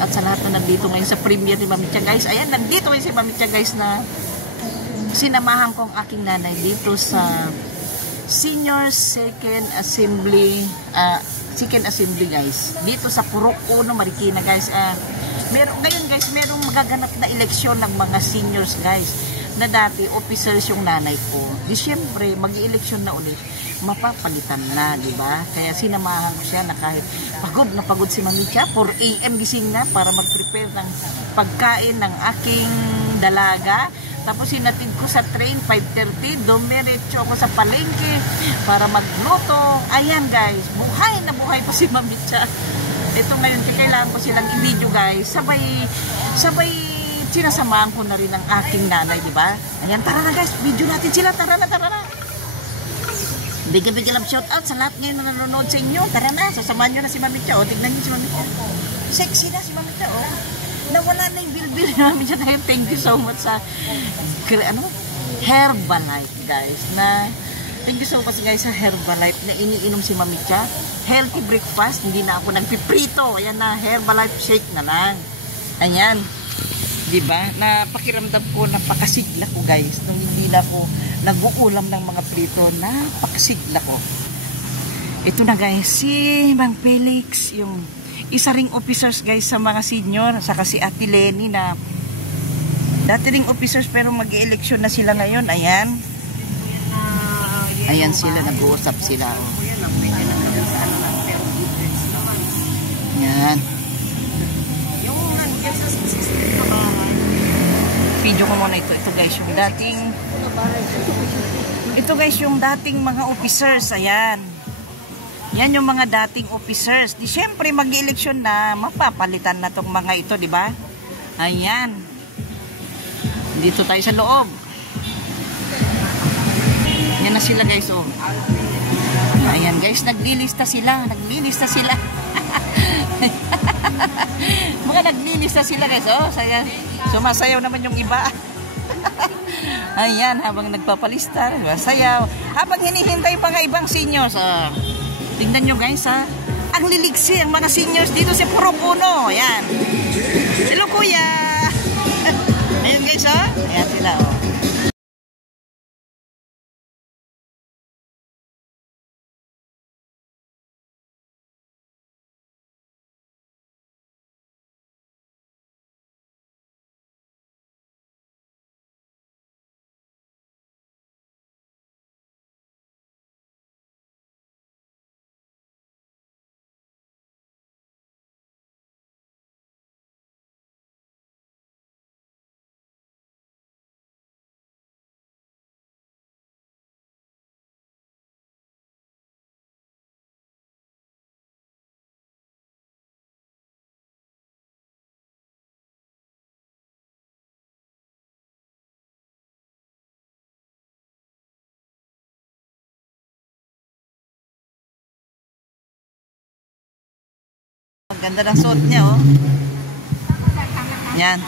out sa lahat na nandito ngayon sa premiere ni Mami Tia, guys. Ayan, nandito ngayon si Mami Tia, guys, na sinamahan ko ang aking nanay dito sa Senior Second Assembly, guys. Dito sa Purok 1, Marikina, guys. Ngayon, guys, merong magaganap na eleksyon ng mga seniors, guys, na dati officers yung nanay ko. Di syempre, mag-i-eleksyon na ulit, mapapalitan na, di ba? Kaya sinamahan ko siya na kahit na pagod si Mami Tia, 4 AM gising na para mag-prepare ng pagkain ng aking dalaga. Tapos sinatid ko sa train, 5:30, dumiretso ako sa palengke para magluto. Ayan, guys, buhay na buhay pa si Mami Tia. Ito ngayon, kailangan ko silang i-video, guys. Sabay sinasamahan ko na rin ang aking nanay, di ba? Ayan, tara na, guys, video natin sila. Tara na. Bigyan ng shout out sa lahat ngayon na nanonood sa inyo. Tara na, sasamahan nyo na si Mami Tia. O, tignan nyo si Mami Tia. Sexy na si Mami Tia, o. Nawala na yung bilbil ni Mami Tia. Thank you so much sa Herbalife, guys. Thank you so much, guys, sa Herbalife na iniinom si Mami Tia. Healthy breakfast, hindi na ako nagpiprito. Ayan na, Herbalife shake na lang. Ayan. Diba? Napakiramdam ko, napakasigla ko, guys. Nung hindi na ako nag-uulam ng mga prito, napakasigla ko. Ito na, guys, si Mang Felix, yung isa ring officers, guys, sa mga senior, saka si Ate Lenny na dati ring officers pero mag-i-eleksyon na sila ngayon. Ayan. Ayan sila, nag-uusap sila. Ayan. Video ko muna ito. Ito, guys, yung dating mga officers. Ayan. Yan yung mga dating officers. Di syempre mag-eleksyon na, mapapalitan na tong mga ito, di ba? Ayan. Dito tayo sa loob. Yan na sila, guys, oh. Ayan, guys, naglilista sila. Mga naglilista sila, guys, oh. Sumasayaw naman yung iba. Ayan, habang nagpapalista, sumasayaw. Habang hinihintay pa nga ibang seniors, tingnan nyo, guys, ang liliksi ang mga seniors dito sa Purok 1. Ayan. Hello, kuya. Ayan, guys, oh. Ayan sila, oh. Ganda ng suot niya, oh. Yan.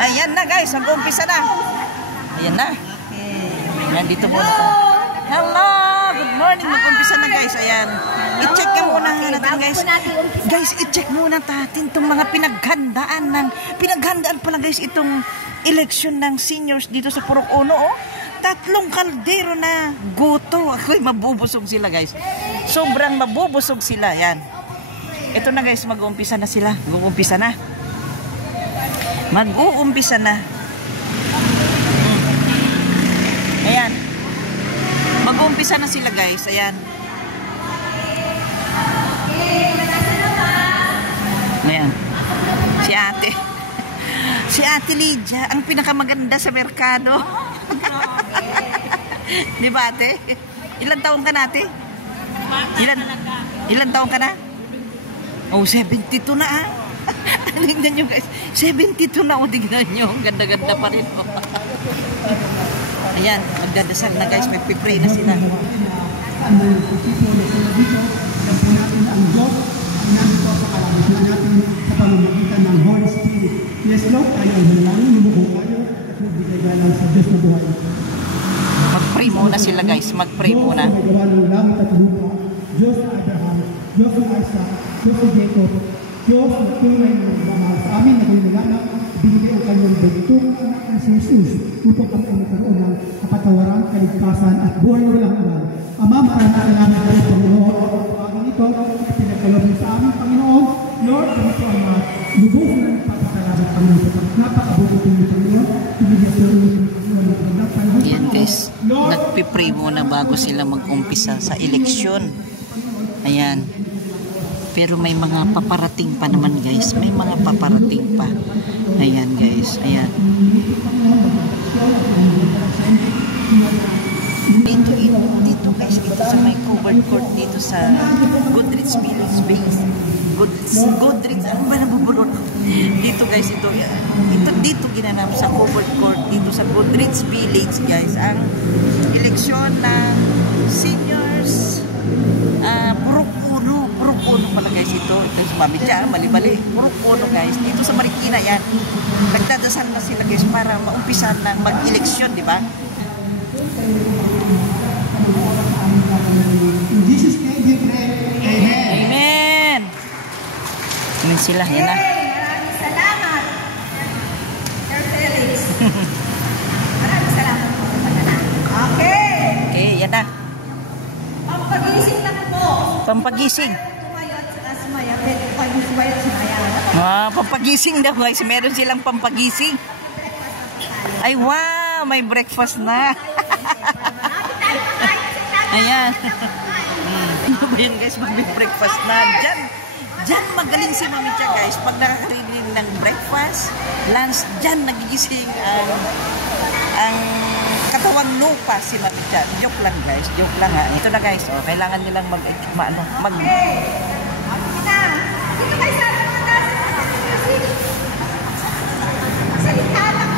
Ayan na, guys. Mag-umpisa na. Ayan na. Ayan, dito muna. Hello! Good morning. Mag-umpisa na, guys. Ayan. I-check ka muna natin, guys. Guys, i-check muna natin itong mga pinaghandaan pala, guys, itong election ng seniors dito sa Purok 1, oh. 3 kaldero na goto. Ako'y mabubusog sila, guys. Sobrang mabubusog sila. Yan. Ito na, guys. Mag-uumpisa na sila. Mag-uumpisa na. Ayan. Mag-uumpisa na sila, guys. Ayan. Ayan. Si Ate Lydia, ang pinakamaganda sa merkado. Di ba, ate? Ilan taong ka na, ate? Ilan taong ka na? Oh, 72 na, ah. Tingnan nyo, guys. 72 na, oh, tingnan nyo. Ganda-ganda pa rin, oh. Ayan, magdadasal na, guys. Magpipray na sila. Yes, Lord, tayo ay manalangin, lumuko kayo, at magbigay galang sa Diyos na buhay. Mag-pray muna sila, guys. Mag-pray muna. Diyos na Abraham, Diyos na Isaac, So si Jacob, Diyos na tunay na nagmamahal sa amin na kayo nalaman, binigay ang kanyang bagitong anak na si Jesus upang kami ay magkaroon ng kapatawaran, kaligtasan at buhay na walang hanggan. Ama, maraming salamat sa Panginoon ang pagkain ito at pinagkaloob sa aming Panginoon. Lord, kami po ang lubos na nagpapasalamat Panginoon sa napakabuti niyo Panginoon. Yan guys, nagpipray muna bago sila mag-umpisa sa eleksyon. Ayan. Pero may mga paparating pa naman guys. May mga paparating pa. Ayan guys. Ayan. Dito guys. Dito sa may covered court. Dito sa Goodrich Village base. Goodrich. Ano ba nabubulot? Dito guys. Dito ginanap sa covered court. Dito sa Goodrich Village guys. Ang eleksyon ng seniors purok uno pala guys ito sa Mamidya, mali-mali, purok uno guys dito sa Marikina. Yan, nagdadasal na sila guys para maumpisan ng mag-eleksyon, di ba? Jesus name, amen. Amen. Amen sila, yan na. Maraming salamat, Sir Felix. Maraming salamat po sa panalangin. Okay, yan na. Pampagising lang po. Pampagising. Tumayo at sumaya. Pwede ko kayo sumaya at sumaya. Pampagising daw guys. Meron silang pampagising. Ay wow, may breakfast na. Ayan. Ano ba yun guys, mag-breakfast na. Diyan magaling si Mami Tia guys. Pag nakakarinig ng breakfast, lunch, diyan nagigising ang katawang lupa si Mami Tia. Joke lang guys, joke lang ha. Ito na guys, kailangan nilang mag Okay. Dito kayo sa mga music. Salita lang.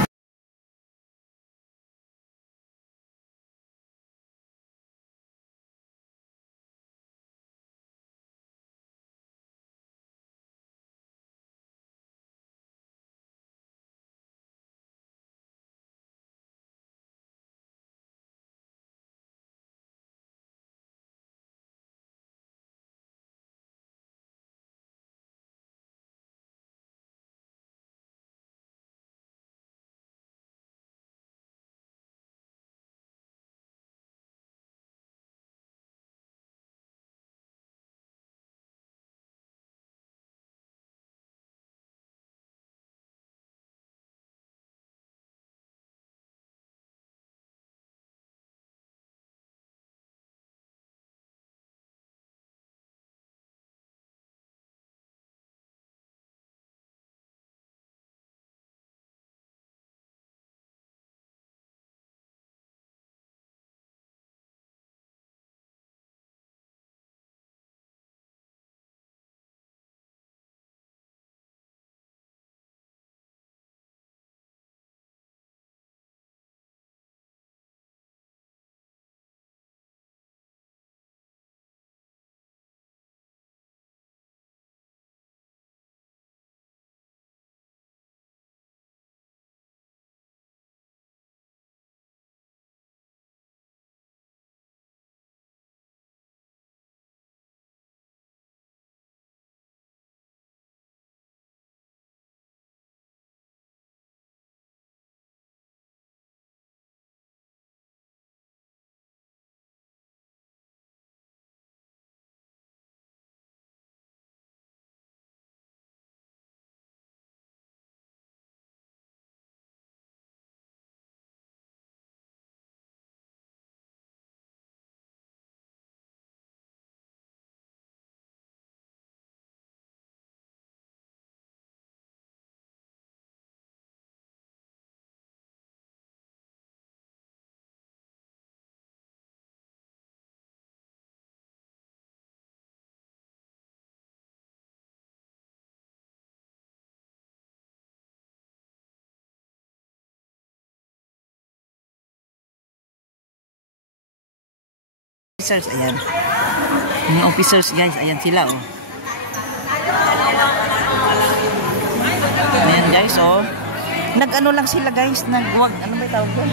Officers, ayan. Mga officers guys, ayan sila Ayan guys Nag-ano lang sila guys, nagwag, ano ba tawag doon?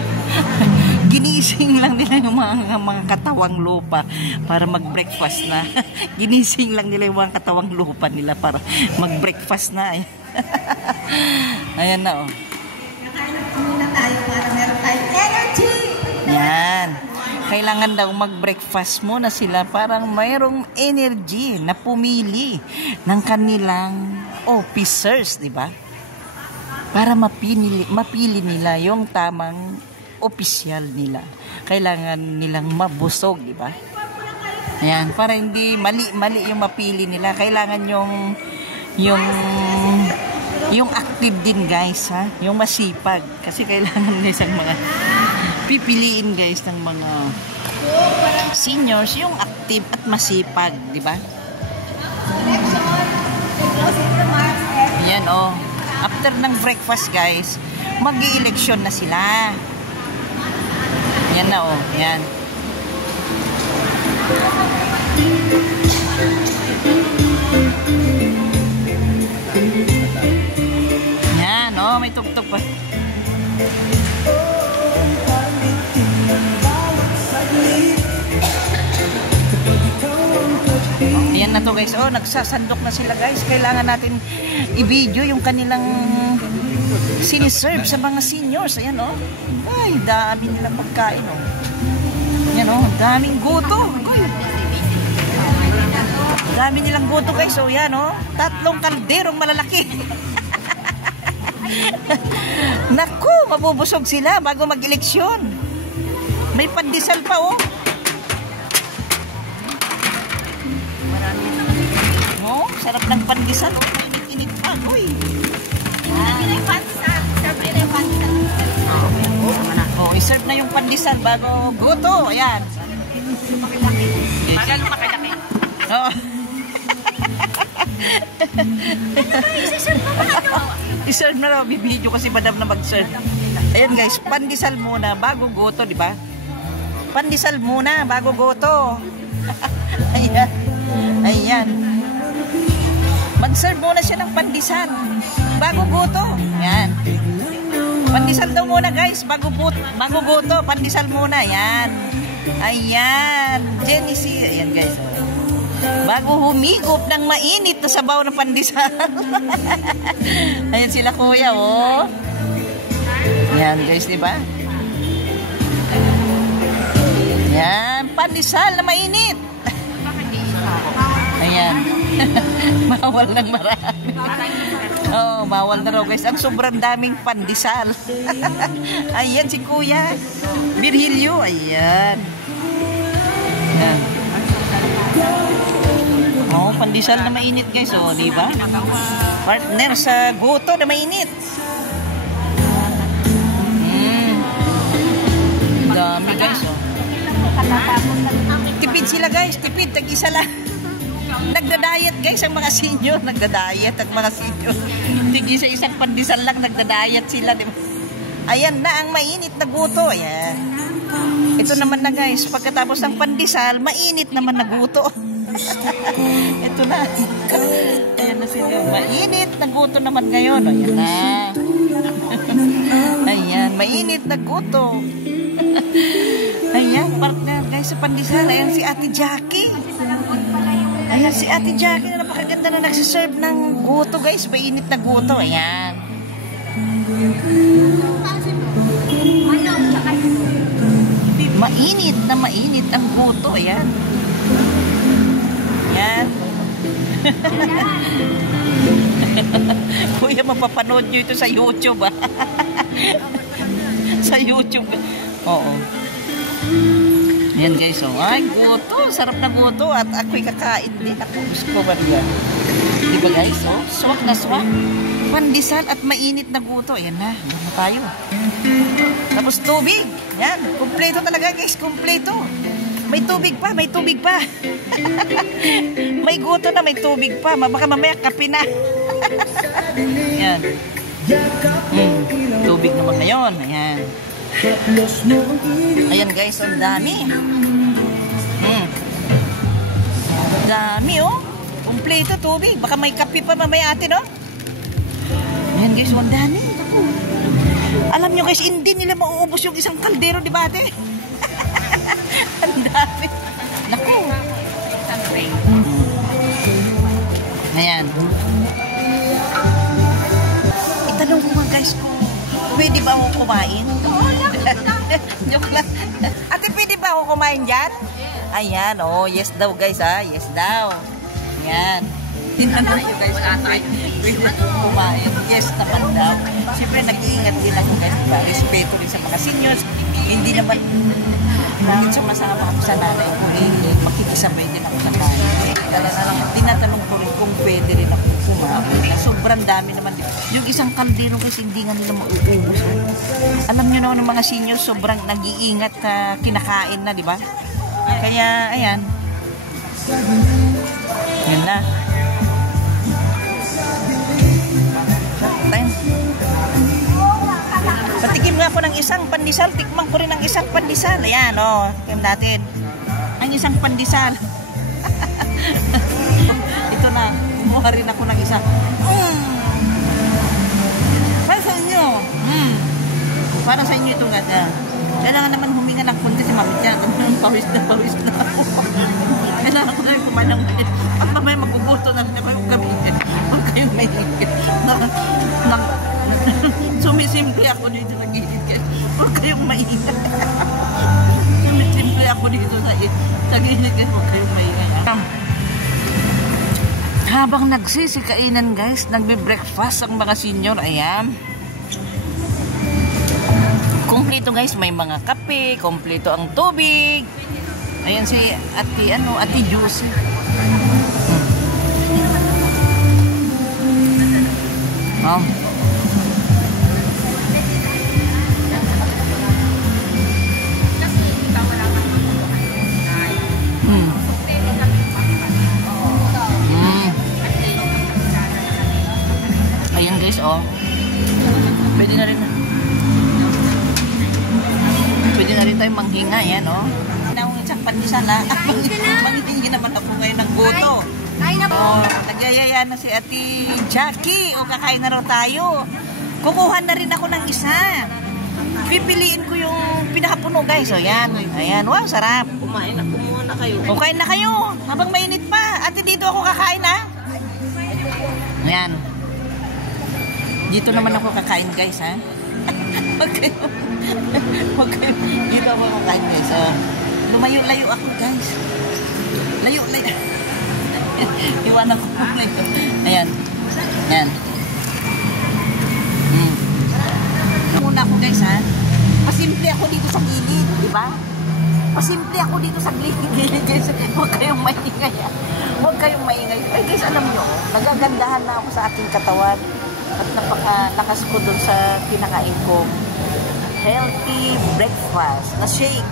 Ginising lang nila yung mga katawang lupa para mag-breakfast na. Ginising lang nila yung mga katawang lupa nila para mag-breakfast na. Ayan na, oh. Muna tayo para meron tayong energy. Yan. Kailangan daw mag-breakfast muna sila para mayroong energy na pumili ng kanilang officers, di ba? Para mapili nila yung tamang opisyal nila. Kailangan nilang mabusog, di ba? Ayan, para hindi mali yung mapili nila. Kailangan yung active din, guys, ha? Yung masipag. Kasi kailangan nila isang mga pipiliin, guys, ng mga seniors, yung active at masipag, di ba? Ayan, oh. After ng breakfast, guys, mag-i-eleksyon na sila. Ayan na, oh. Ayan. Ayan, oh. May tugtog pa. Ayan na to, guys. Oh, nagsasandok na sila, guys. Kailangan natin i-video yung kanilang siniserve sa mga seniors. Ayan, oh. Ay, dami nilang pagkain, oh. Ayan, oh. Daming goto. Dami nilang goto, guys. Oh, yan, oh. 3 kalderong malalaki. Naku, mabubusog sila bago mag-eleksyon. May pandesal pa, oh. Oh, sarap ng pandesal. Init-init pa. Uy. Oh, i-serve na yung pandesal bago goto. Ayan. Bagal makilaki. Oo. I-serve na lang. Bibidyo kasi madam na mag-serve. Ayan, guys. Pandesal muna bago goto, di ba? Pandesal muna bago goto. Ayan. Ayan. Mag-serve muna siya ng pandesal bago goto. Ayan. Pandesal daw muna, guys, bago goto. Pandesal muna. Ayan. Ayan. Genesis. Ayan, guys. Bago humigop ng mainit na sabaw ng pandesal. Ayan sila, kuya, oh. Ayan, guys, di ba? Ayan. Pandesal na mainit. Ayan. Bawal ng marami. Oh, bawal na raw, guys. Ang sobrang daming pandesal. Ayan si Kuya Virgilio. Ayan. Ayan. Oh, pandesal na mainit, guys. Oh, di ba? Partner sa goto na mainit. Dami, guys. Oh. Tipid sila, guys. Tipid. Tag-isa lang. Nagda-diet, guys, ang mga senior. Nagda-diet ang mga senior. Tigi sa isang pandesal lang, nagda-diet sila, di ba? Ayan na ang mainit na goto. Ayan. Ito naman na, guys. Pagkatapos ng pandesal, mainit naman na goto. Ito na. Ayan na senior. Mainit na goto naman ngayon. Ayan na. Ayan, mainit na goto. Ayan, partner, guys, sa pandesal. Ayan si Ate Jackie. Ayan si Ate Jackie na napakaganda na nagsiserve ng goto, guys. Mainit na goto. Ayan. Mainit ang goto. Ayan. Ayan. Kuya, mapapanood nyo ito sa YouTube, ha? Sa YouTube. Oo. Ayan, guys, oh. Ay, goto. Sarap na goto. At ako'y kakain din. Ako, gusto ba rin yan? Diba, guys, oh? Swak na swak. Pandesal at mainit na goto. Ayan na. Ayan na tayo. Tapos tubig. Ayan. Kumpleto talaga, guys. Kumpleto. May tubig pa. May tubig pa. May goto na. May tubig pa. Baka mamaya kape na. Ayan. Tubig naman ngayon. Ayan. Ayan, guys, ang dami. Dami, oh. Kompleto tubig. Baka may kape pa mamaya atin, oh. Ayan, guys, ang dami. Alam nyo guys, hindi nila mauubos yung isang kaldero, di ba ate? Ang dami. Naku. Ayan. Itanong mo nga guys kung pwede ba ako kumain? Joke lang. Ate, pwede ba ako kumain dyan? Ayan, oh, yes daw guys ha. Yes daw. Ayan. Tinanong nyo guys kung pwede kumain. Yes naman daw. Siyempre nag-iingat din ako guys. Diba? Respeto rin sa mga seniors. Hindi naman sumasama ako sa nanay ko. Makikisabay din ako sa nanay. Tinatanong ko rin kung pwede rin ako kumain. Sobrang dami naman. Yung isang kaldero guys, hindi nga nila mauubos. Alam nyo naman ng mga seniors, sobrang nag-iingat kinakain na, di ba? Kaya, ayan. Yan na. Patikim nga ako ng isang pandesal. Tikman ko rin ng isang pandesal. Ayan, o. Tignan natin. Ang isang pandesal. Ito na. Kumuha rin ako ng isang. Para sa inyo. Para sa inyo ito nga. Kailangan naman huminga ng konti si Mami Tiyan. Pawis na. Kailangan ko na kumain ng mainit. Pag mamaya magbubuto na rin ako yung gabi. Huwag kayong mainit. Sumisimple ako dito sa gilid. Huwag kayong mainit. Sumisimple ako dito sa gilid. Huwag kayong mainit. Habang nagsisikainan guys, nagbe-breakfast ang mga senior. Ayan. Kompleto guys, may mga kape, kompleto ang tubig. Ayan si Ate Juicy. Ayan guys, oh. Pwede na rin tayong manghinga, yan, oh. Ang isang pandesal, ha? Manghingi naman ako ngayon ng goto. Oh, nagyayaya na si Ate Jackie. O, kakain na raw tayo. Kukuha na rin ako ng isa. Pipiliin ko yung pinakapuno, guys. O, yan. Ayan, wow, sarap. Kumain na, kumuha na kayo. O, kain na kayo. Habang mainit pa. Ate, dito ako kakain, ha? Ayan. Dito naman ako kakain, guys, ha? Huwag kayo. Dito ako kakain, guys. Lumayo-layo ako, guys. Layo. Iwanan ko po layo. Ayan. Ayan. Muna ako, guys, ha? Pasimple ako dito sa gilid, di ba? Pasimple ako dito sa gilid, guys. Huwag kayong maingay, ha? Huwag kayong maingay. Ay, guys, alam nyo, nagagandahan na ako sa aking katawan. At napakalakas ko dun sa kinakain ko. Healthy breakfast na shake.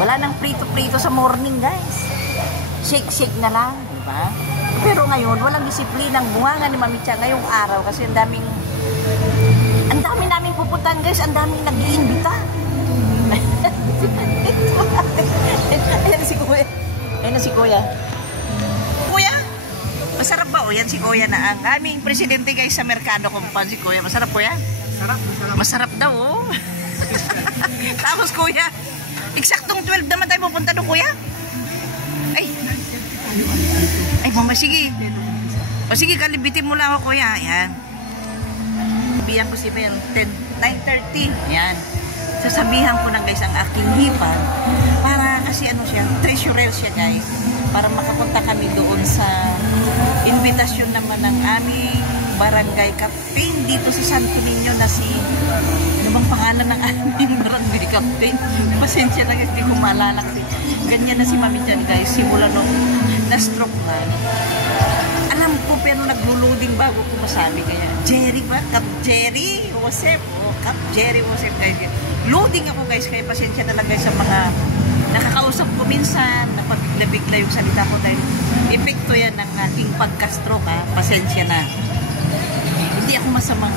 Wala nang prito-prito sa morning, guys. Shake na lang, di ba? Pero ngayon, walang disiplinang bunganga ni Mami Tia ngayong araw kasi ang daming naming pupuntahan, guys. Ang daming nag-iimbita. Ayan si Kuya. Ayan si Kuya. Kuya? Masarap ba? O, yan si Kuya na ang aming presidente, guys, sa Mercado Compound. Si Kuya. Masarap, Kuya? Masarap daw, oh. Tapos, Kuya, eksaktong 12 naman tayo pupunta doon, Kuya. Ay, mama, sige. O, sige, kalibitin mo lang ako, Kuya. Ayan. Sabihan ko si Mel, 9:30. Ayan. Sasabihan ko na, guys, ang aking hipan. Para kasi ano siya, treasurer siya, guys. Para makapunta kami doon sa invitasyon naman ng aming barangay captain dito sa Santo Niño na si, ano bang pangalan ng aming barangay captain? Pasensya na, guys, hindi ko maalala kasi ganyan na si Mami Tia, guys, simula nung na-stroke na. Alam ko, pero naglo-loading bago ko masabi kaya. Jerry ba? Cap Jerry Joseph. O, Cap Jerry Joseph, guys. Loading ako, guys, kaya pasensya na lang, guys, sa mga nakakausap ko minsan, napabigla-bigla yung salita ko dahil epekto yan ng ating pagka-stroke, ha? Pasensya na. Hindi ako masamang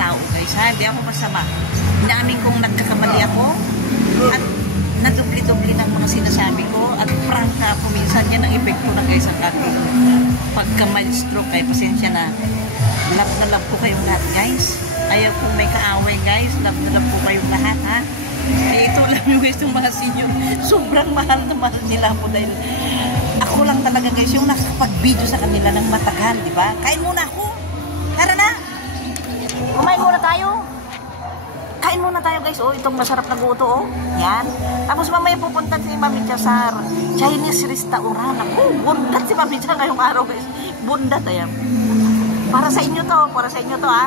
tao, guys, ha? Hindi ako masama. Inamin kong nagkakamali ako at nadubli-dubli ng mga sinasabi ko at prangka ako minsan. Yan ang epekto na, guys, ang ating pagka-mild stroke, kaya pasensya na. Love na na love ko kayong lahat, guys. Ayaw kong may kaaway, guys. Love na love ko kayong lahat, ha. Eh, ito lang yung guys, yung mga senior. Sobrang mahal na mahal nila ako dahil ako lang talaga, guys, yung nakapag-video sa kanila ng matagal, di ba? Kain muna ako. Tara na. Kumain muna tayo. Kain muna tayo, guys. Oh, itong masarap na guto, oh. Yan. Tapos mamaya pupunta si Mami Cha sa Chinese restaurant. Ako, bundat si Mami Cha ngayong araw, guys. Bundat, ayan. Para sa inyo to. Para sa inyo to, ha.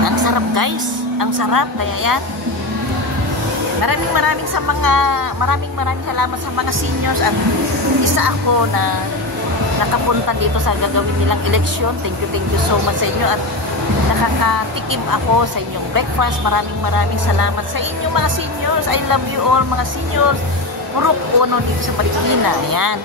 Ang sarap, guys. Ang sarap. Kaya yan. Maraming salamat sa mga seniors at isa ako na nakapunta dito sa gagawin nilang eleksyon. Thank you so much sa inyo at nakakatikim ako sa inyong breakfast. Maraming salamat sa inyo mga seniors. I love you all mga seniors. Purok uno dito sa Marikina. Ayan.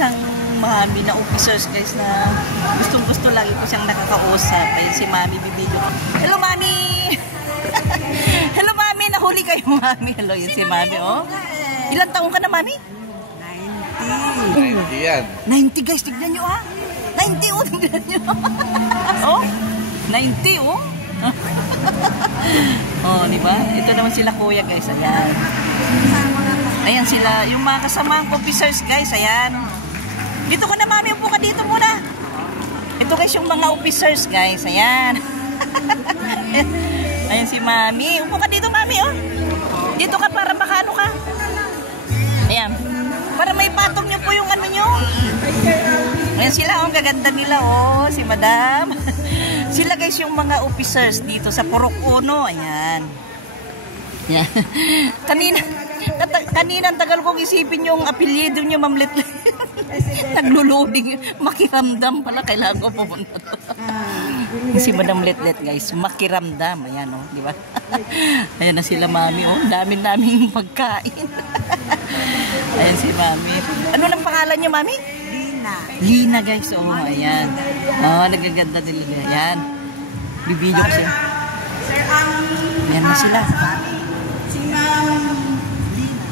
isang mami na officers guys na gustong-gusto lagi ko siyang nakakausap. Ayun si mami, bibidyo ko. Hello mami! Hello mami, nahuli kayo mami. Hello, yun si mami, oh. Ilang taong ka na mami? 90 yan. 90 guys, tignan nyo ah. 90 oh, tignan nyo. Oh, 90 oh. Oh, di ba? Ito naman sila kuya guys, ayan. Ayan sila, yung mga kasamang officers guys, ayan. Dito ko na mami, upo ka dito muna. Ito guys yung mga officers guys, ayan. Ayan si mami, upo ka dito mami oh. Dito ka para makano ka. Ayan. Para may patong nyo po yung ano nyo. Ayan sila, oh, gaganda nila, oh, si madam. Sila guys yung mga officers dito sa Purok 1, ayan. Ayan. Kanina tagal kong isipin yung apelyido nyo, Ma'am Litlet. Naglo-loading, makiramdam pala, kailangan ko pumunta to. Si Madam Litlet guys, makiramdam, ayan oh, di ba? Ayan na sila mami, oh, daming pagkain. Ayan si mami. Ano lang pangalan niyo mami? Lina. Lina guys, oh, ayan. Oh, nagaganda nila, ayan. Bibidyo ko siya. Sir, Ayan na sila. si Ma'am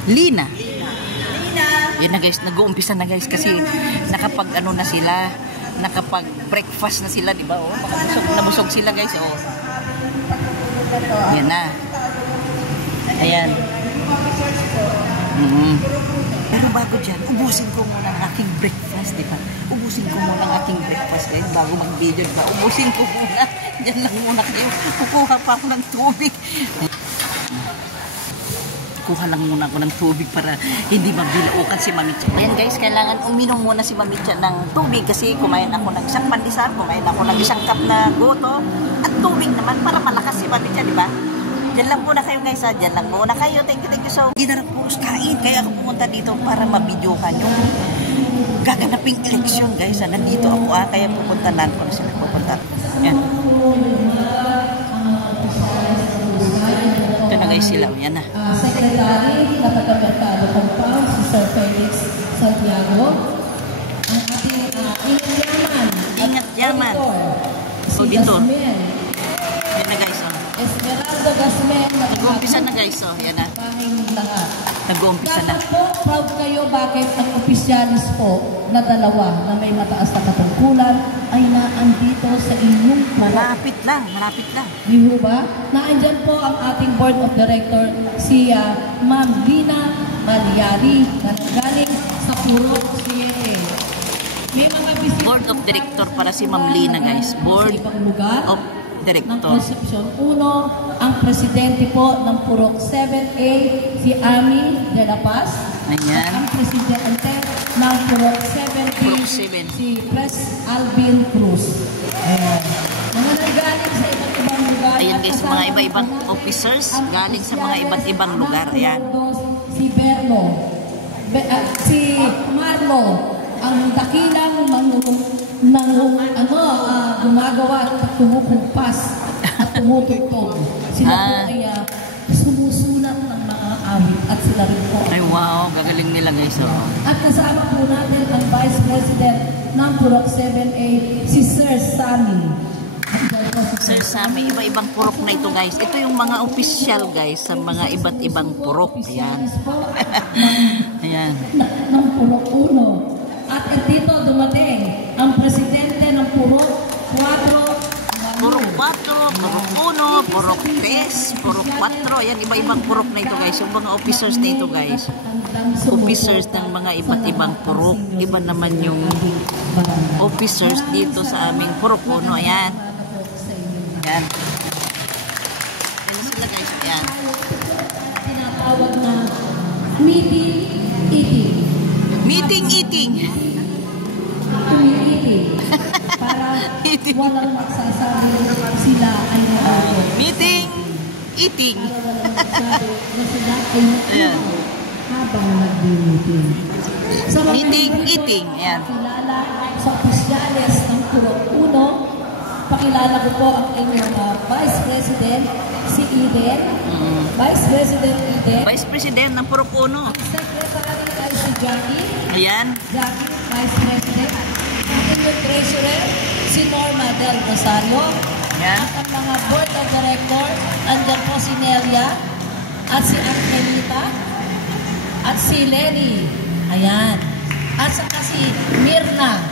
Lina. Lina. Yan na guys, nag-uumpisa na guys kasi nakapag ano na sila, nakapag breakfast na sila, di ba? Oh, nabusog sila guys, oh. Yan na. Ayan. Pero bago dyan, ubusin ko muna ang aking breakfast, di ba? Ubusin ko muna ang aking breakfast guys, bago mag-video, di ba? Ubusin ko muna. Diyan lang muna kayo. Kukuha pa ako ng tubig. Kuha lang muna ako ng tubig para hindi magbilaukan si Mami Cha. Ayan guys, kailangan uminom muna si Mami Cha ng tubig kasi kumain ako ng isang pandesal, kumain ako ng isang cup na goto at tubig naman para malakas si Mami Cha, di ba? Diyan lang muna kayo guys, ha? Diyan lang muna kayo. Thank you so much. Hindi na puros kain, kaya ako pumunta dito para mabidyokan yung gaganaping eleksyon guys. Nandito ako kaya pupunta lang ko na sila pupunta. Yan. Ito na guys sila, yan na. Secretary, Kapatamerkado Compound, si Sir Felix Santiago. Ang ating Ingat yaman. si Auditor. Gasmen. Yan na guys, oh. Esmeralda Gasmen. Nag-uumpisa na guys, oh. Yan na. Pahing lahat. Nag-uumpisa na. Dapat po, proud kayo bakit ang opisyalis po na dalawa na may mataas na katungkulan ay naandito sa inyong Malapit lang, malapit lang. Di ho ba? Naandyan po ang ating board of director, si Ma'am Lina Malyari, na galing sa Purok 7. May mga bisita Board of Director para si Ma'am Lina guys. Board sa ibang lugar of ng Director. Concepcion 1. Ang presidente po ng Purok 7A, si Ami de la Paz. Ayan. At ang presidente ng Purok 7B, Purok 7. si Pres Alvin Cruz. Ayan. Mga nagaling sa iba't ibang lugar. Ayan at guys, kasama mga iba-ibang po officers ang galing sa mga iba't ibang ng lugar. Ayan. Si Berno, si Marlo, ang dakilang gumagawa at tumupugpas at tumutugtog. Sila po ay sumusulat ng mga awit at sila rin po. Ay wow, gagaling nila guys. Oh. At kasama po natin ang Vice President ng Purok 7A, si Sir Sammy. Sir Sammy, iba-ibang purok na ito guys. Ito yung mga official guys sa mga iba't ibang purok. Ayan. Ayan. Ng Purok 1. At dito dumating ang presidente ng Purok 4. Purok 4, Purok 1, Purok 3, Purok 4. Ayan, iba-ibang purok na ito guys. Yung mga officers na ito guys. Officers ng mga iba't ibang purok. Iba naman yung officers dito sa aming Purok 1. Ayan. Ayan. Ayan sila guys. Ayan. Tinatawag na meeting eating. Meeting eating. Eating. Para walang magsasabi sila ay nakaroon. Meeting eating. Na sila ay Ayan. habang nag-meeting. Sa mga Meeting eating. Ayan. kilala sa opisyales ng Purok 1, pakilala ko po ang inyong Vice President, si Eden. Vice President Eden. Vice President ng Purok 1. Secretary ay si Jackie. Ayan. Jackie Vice President, ang inyong treasurer, si Norma Del Rosario, Yan. at ang mga board of director, andyan po si Nelia, at si Angelita, at si Lenny, ayan, at saka si Mirna,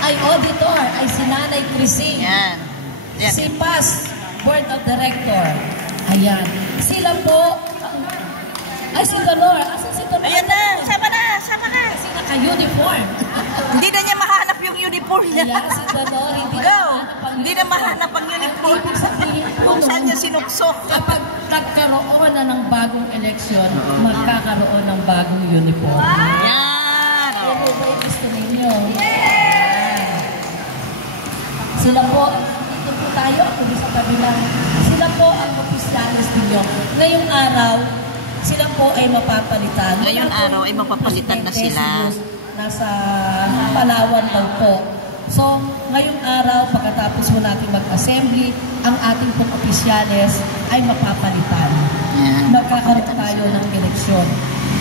ay auditor, ay si Nanay Crising, Yan. Yan. si Paz, board of director, ayan, sila po, ay si Dolor, asan si Dolor? Ayan na, sama na, sama ka. Kasi naka-uniform. Hindi na niya mahanap yung uniform niya. Ayan, si Dolor, hindi Go! na Hindi na mahanap ang uniform. Ibig sabihin po, Kung saan niya sinuksok. kapag nagkaroon na ng bagong eleksyon, magkakaroon ng bagong uniform. Yan. Yan po ba yung gusto ninyo? Ayan. Sila po, dito po tayo, kung sa kabilang, sila po ang opisyalis ninyo. Ngayong araw, sila po ay mapapalitan. Ngayong araw ay mapapalitan na sila. Nasa Palawan daw po. So, ngayong araw, pagkatapos mo natin mag-assembly, ang ating pong opisyales ay mapapalitan. Yan. Magkakaroon tayo ng eleksyon.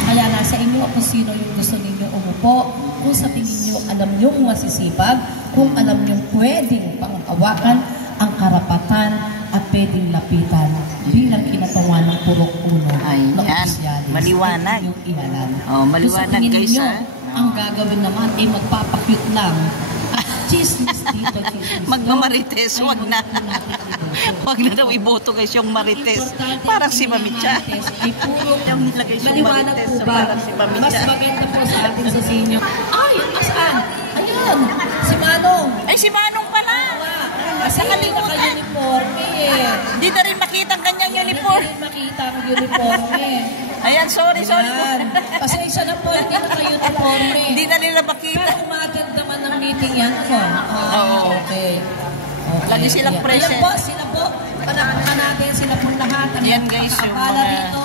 Kaya nasa inyo kung sino yung gusto ninyo umupo, kung sa tingin nyo alam nyo masisipag, kung alam nyo pwedeng panghawakan ang karapatan at pwedeng lapitan bilang kinatawan ng purok uno ng Ayan. opisyalis. Maliwanag. At inyong ihalan. Oh, maliwanag, Kung sa tingin guys, ninyo, ha? ang gagawin naman ay magpapakute lang. At chismis dito, chismis doon, Magmamarites, ay wag na. huwag po natin iboto. Huwag na daw iboto guys yung marites. Importante Parang ang si Mamicha. marites ay puro Yung nilagay siyang maliwanag marites, po ba? parang si Mamicha. Mas maganda po sa atin sa sinyo. Ay, asaan? Ayan, si Manong. Ay, si Manong pala. Kasi hindi naka-uniforme eh. Hindi na rin makita ang kanyang uniform. Hindi makita ang uniforme. Ayan, sorry po. Ayan. Pasensya na po, hindi naka-uniforme. Hindi na nila makita. Pero umatid naman ng meeting yan. Ano? Oo. Okay. Lagi silang Ayan. present. Ayan po, sila po. Palakpakan natin sila po lahat. Ang Yan, guys, yung nakakapala mga- dito.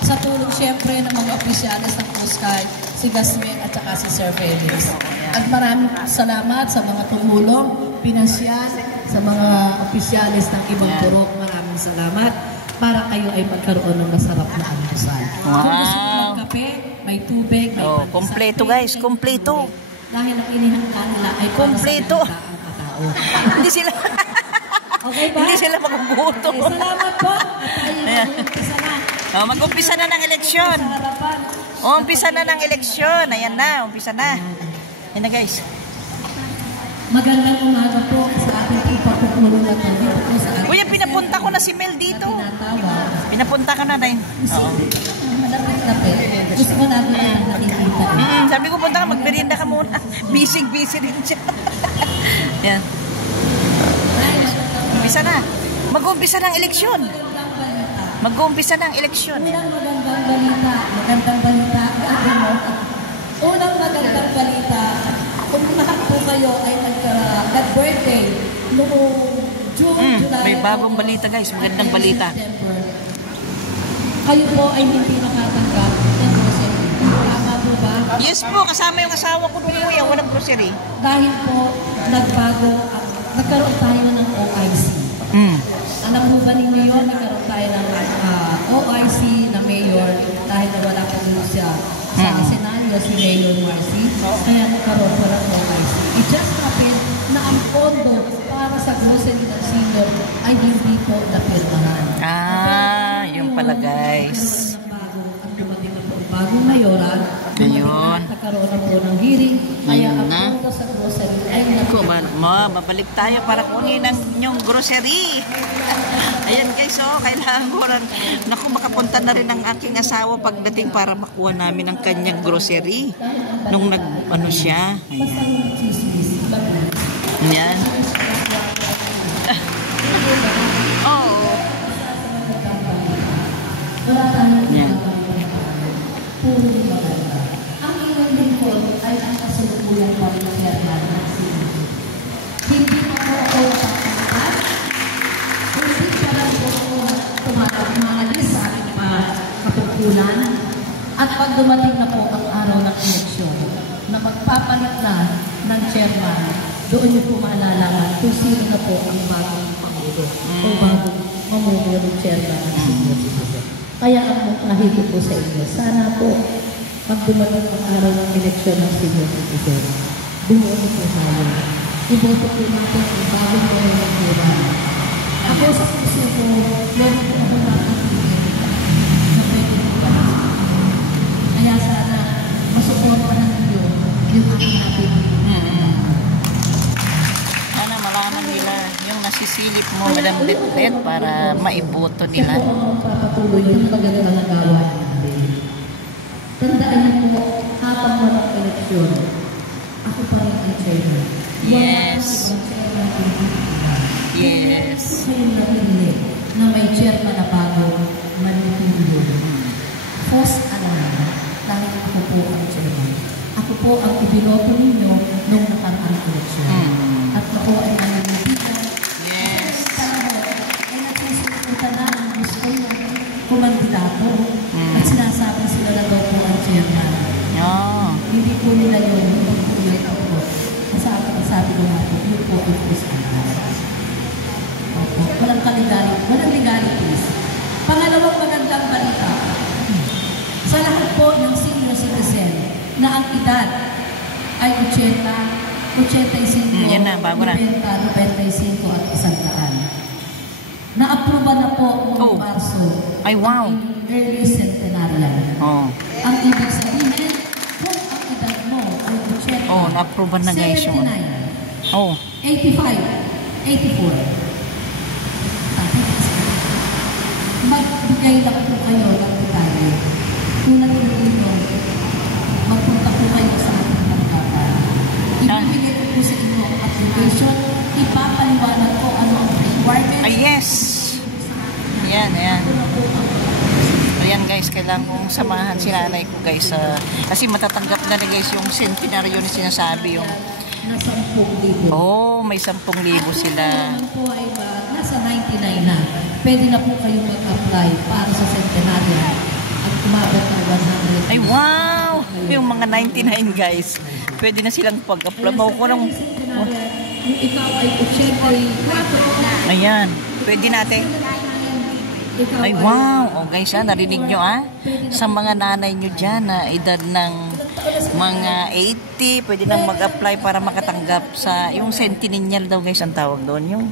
Sa tulong siyempre ng mga opisyalis ng Coast Guard, si Gasmen at saka si Sir Felix. At maraming salamat sa mga tumulong, pinansyal, sa mga opisyalis ng ibang Yan. purok. Maraming salamat para kayo ay magkaroon ng masarap na almusal. Kung gusto nyo Wow. magkape, may tubig, may Oh, pandesal, kompleto, may guys, may kompleto. tubig. Dahil ang inihanda nila ay para Kompleto. sa ang katao. Hindi sila Okay ba? hindi sila maguguto. Okay, salamat po. At tayo Ayan. mag-umpisa na. Oh, mag-umpisa na ng eleksyon. Sa harapan. Oh, umpisa na ng eleksyon. Ayan na, umpisa na. Ayan na guys. Magandang umaga po sa ating ipapukulong na dito po sa ating Kuya, pinapunta ko na si Mel dito. tinatawag. Pinapunta ko na rin. Oo. Malapit-lapit. Gusto ko natin ang nakikita. Sabi ko, punta ka, magmerienda ka muna. Busy rin siya. Yan. Umpisa na. Mag-umpisa ng eleksyon. Mag-uumpisa ng eleksyon. Unang magandang balita. Magandang balita. Grabe mo. Unang magandang balita. Kung lahat po kayo ay nag-birthday noong June, July, May bagong balita guys. Magandang balita. September, kayo po ay hindi makatanggap ng grocery. Tama po ba? Yes po, kasama yung asawa ko doon kuya. Walang grocery. Dahil po nagbago, nagkaroon tayo ng OIC. Alam mo ba ninyo yun, nagkaroon tayo ng OIC na mayor dahil nawala po dun siya sa senaryo si Mayor Marcy. Kaya nagkaroon po ng OIC. It just happened na ang pondo para sa grocery ng senior ay hindi po napirmahan. Ah, yun pala guys. Ang dumating na po ang bagong mayoral. Ayun. Nagkaroon na po ng hearing. Kaya Ayun ang na. pondo sa grocery ay Ko, napirmahan. babalik tayo para kunin ang inyong grocery. Ayan guys, oh, kailangan ko rin. Naku, makapunta na rin ang aking asawa pagdating para makuha namin ang kanyang grocery. Nung ano siya. Basta Ayan. mga chismis. Ayan. Oo. Wala tayong Yan. puro maganda. Ang inyong lingkod ay ang kasalukuyan pa rin chairman ng CNG. Hindi pa po ako tatangkat. Hindi pa lang po ako tumatagmalis sa aking kapagkunan. At pag dumating na po ang araw ng eleksyon, na magpapalit na ng chairman, doon niyo po maalalaman kung sino na po ang bagong pangulo o bagong mamumulo ng chairman ng senior citizen. Kaya ang mungkahi ko po sa inyo, sana po pag dumating ang araw ng eleksyon ng senior citizen, bumoto po tayo. Iboto po natin ang bagong pamumuhuran. Ako sa puso ko, meron po ako nakakapigil na pwede po ba. Kaya sana, masuportahan niyo yung aking natin. Sana malaman nila yung nasisilip mo, Madam Betbet, para maiboto nila. Siya po ang magpapatuloy yung magandang gawa natin. Tandaan niyo po, habang walang eleksyon, ako pa rin ang chairman. Yes. Yes. Kung kayong napili na may chairman na bago, manipulyo. Post alam, dahil ako po ang chairman. Ako po ang ibinoto ninyo nung nakaraang eleksyon. At ako ay naninipitan. Yes. Ay nagsusunod na ang gusto yung kumandidato. At sinasabi sila na daw po ang chairman. Oh. Hindi po nila yun ako. Sabi ko nga po, yun po ang gusto nila. Opo, walang legalities. Pangalawang magandang balita. Sa lahat po ng senior citizen na ang edad ay 85, yan na, bago na. 95 at 100. Na-aproba na po noong Marso. Ay, wow. Ang early centenarian. Oh. Ang ibig sabihin, kung ang edad mo ay 80, Oh, na-aproba na guys yung 79, oh. 85, 84. Magbigay lang po kayo ng detalye. Tulad ng inyo, magpunta po kayo sa ating pagkakata. Ibibigay ko po sa inyo ang application. Ipapaliwanag ko ano ang requirements. Ay, yes. Ayan, ayan. Ayan guys, kailangan kong samahan si nanay ko guys. Kasi matatanggap na guys yung centenaryo na sinasabi yung na 10,000. oh, may 10,000 sila. Naman po ay nasa 99 na. Pwede na po kayong mag-apply para sa centenarian at umabot na 100. Ay, wow! Yung mga 99 guys. Pwede na silang pag-apply. Kung ikaw ay 84 na. Ayan, pwede natin. Ay, wow! Oh, guys, narinig nyo sa mga nanay nyo dyan na edad ng mga 80, pwede nang mag-apply para makatanggap sa yung centennial daw guys ang tawag doon.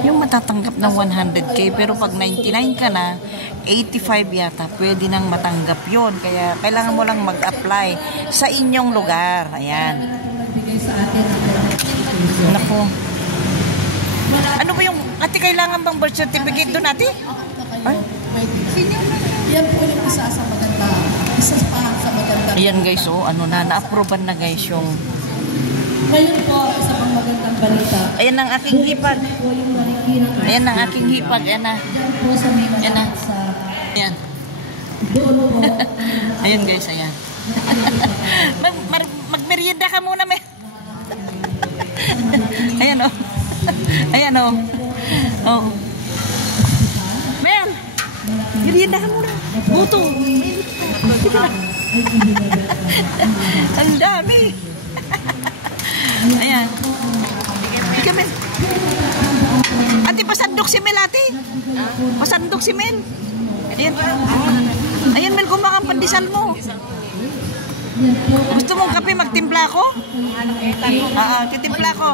Yung matatanggap ng 100k, pero pag 99 ka na, 85 yata, pwede nang matanggap yon. Kaya kailangan mo lang mag-apply sa inyong lugar. Ayan. Nako. Ano ba yung, ate, kailangan bang birth certificate doon, ate? Ay? Yan po yung isa sa maganda. Isa pa sa maganda. Ayan guys, oh, ano na-approvean na guys yung... Ngayon po, isa pang magandang balita. Ayan ang aking hipag. Po yung Marikina. Ayan ang aking hipag. Ayan na. Diyan po sa may Ayan na. sa... Ayan. Doon po. Ayan guys, ayan. Magmerienda ka muna, me. Ayan, oh. Ayan, oh. Oh. Mel, merienda ka muna. Gutom. Ang dami. Ayan. Ika, Mel. Ate, pasandok si Mel, ate. Pasandok si Mel. Ayan. Ayan, Mel, kumakang pandesal mo. Gusto mong kape, magtimpla ko? Titimpla ko.